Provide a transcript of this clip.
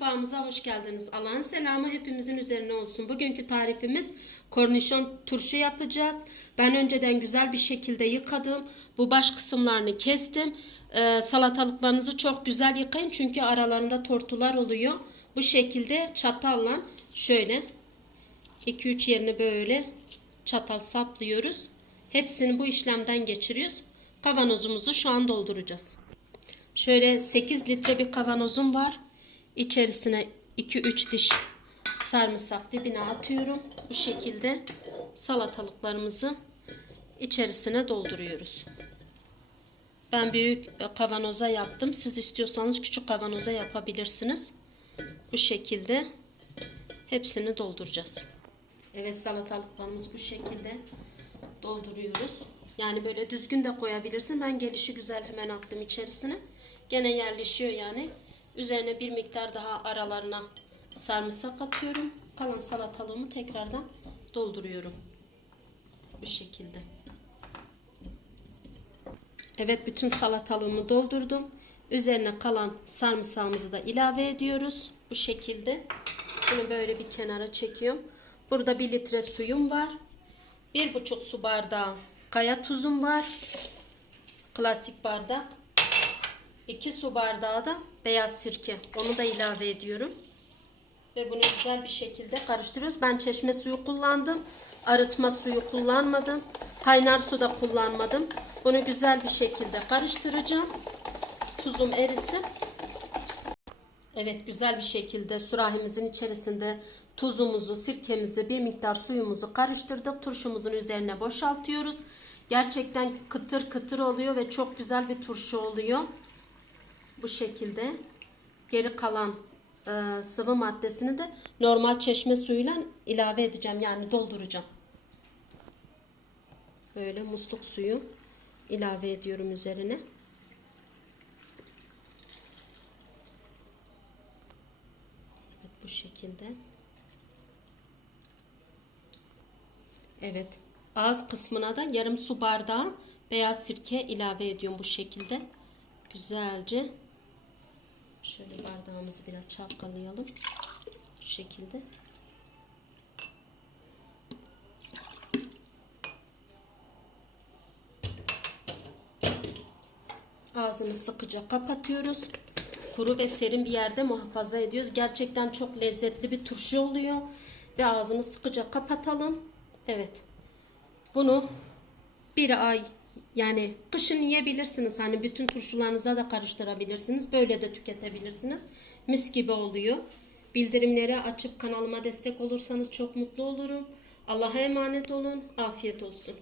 Mutfağımıza hoş geldiniz. Allah'ın selamı hepimizin üzerine olsun. Bugünkü tarifimiz kornişon turşu yapacağız. Ben önceden güzel bir şekilde yıkadım. Bu baş kısımlarını kestim. Ee, salatalıklarınızı çok güzel yıkayın çünkü aralarında tortular oluyor. Bu şekilde çatalla şöyle 2-3 yerini böyle çatal saplıyoruz. Hepsini bu işlemden geçiriyoruz. Kavanozumuzu şu an dolduracağız. Şöyle 8 litre bir kavanozum var. İçerisine 2-3 diş sarımsak dibine atıyorum. Bu şekilde salatalıklarımızı içerisine dolduruyoruz. Ben büyük kavanoza yaptım. Siz istiyorsanız küçük kavanoza yapabilirsiniz. Bu şekilde hepsini dolduracağız. Evet salatalıklarımız bu şekilde dolduruyoruz. Yani böyle düzgün de koyabilirsin. Ben gelişi güzel hemen attım içerisine. Gene yerleşiyor yani. Üzerine bir miktar daha aralarına sarımsak atıyorum. Kalan salatalığımı tekrardan dolduruyorum. Bu şekilde. Evet bütün salatalığımı doldurdum. Üzerine kalan sarımsağımızı da ilave ediyoruz. Bu şekilde. Bunu böyle bir kenara çekiyorum. Burada bir litre suyum var. Bir buçuk su bardağı kaya tuzum var. Klasik bardak. 2 su bardağı da beyaz sirke. Onu da ilave ediyorum. Ve bunu güzel bir şekilde karıştırıyoruz. Ben çeşme suyu kullandım. Arıtma suyu kullanmadım. Kaynar su da kullanmadım. Bunu güzel bir şekilde karıştıracağım. Tuzum erisin. Evet güzel bir şekilde sürahimizin içerisinde tuzumuzu, sirkemizi, bir miktar suyumuzu karıştırdık. Turşumuzun üzerine boşaltıyoruz. Gerçekten kıtır kıtır oluyor ve çok güzel bir turşu oluyor. Bu şekilde geri kalan e, sıvı maddesini de normal çeşme suyuyla ilave edeceğim. Yani dolduracağım. Böyle musluk suyu ilave ediyorum üzerine. Evet, bu şekilde. Evet. Ağız kısmına da yarım su bardağı beyaz sirke ilave ediyorum bu şekilde. Güzelce şöyle bardağımızı biraz çalkalayalım. Bu şekilde. Ağzını sıkıca kapatıyoruz. Kuru ve serin bir yerde muhafaza ediyoruz. Gerçekten çok lezzetli bir turşu oluyor. Ve ağzını sıkıca kapatalım. Evet. Bunu bir ay yani kışın yiyebilirsiniz. Hani bütün turşularınıza da karıştırabilirsiniz. Böyle de tüketebilirsiniz. Mis gibi oluyor. Bildirimleri açıp kanalıma destek olursanız çok mutlu olurum. Allah'a emanet olun. Afiyet olsun.